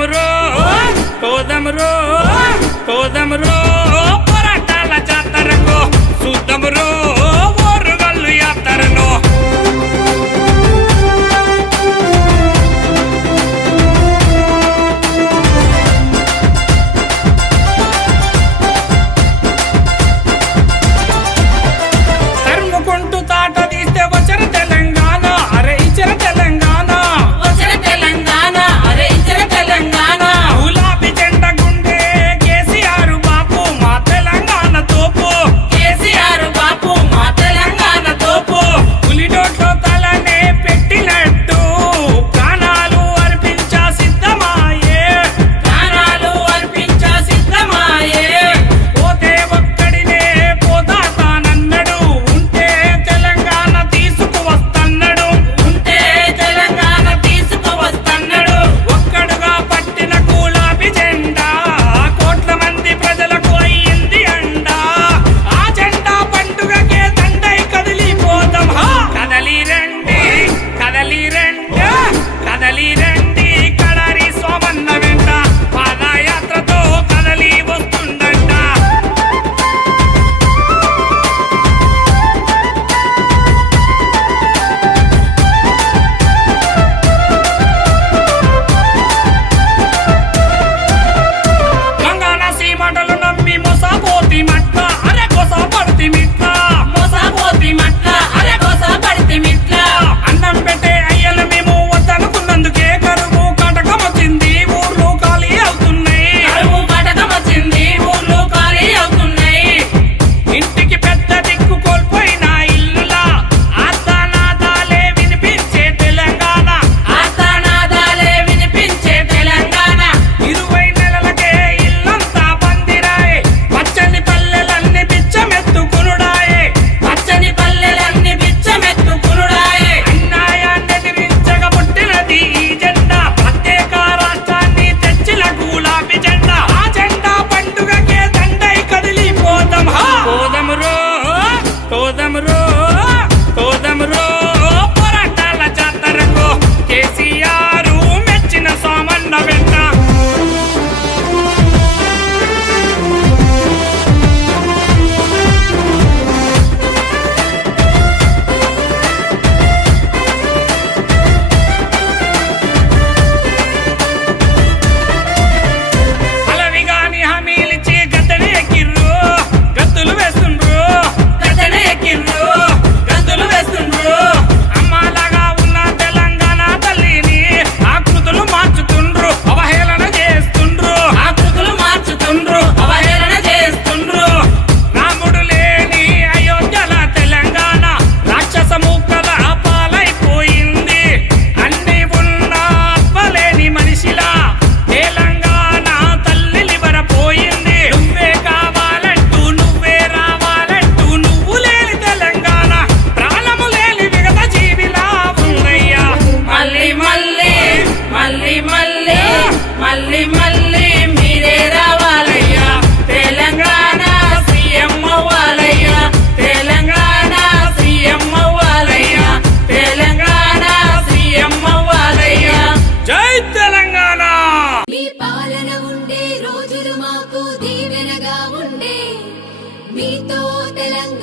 Ram Ram.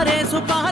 Supare Supare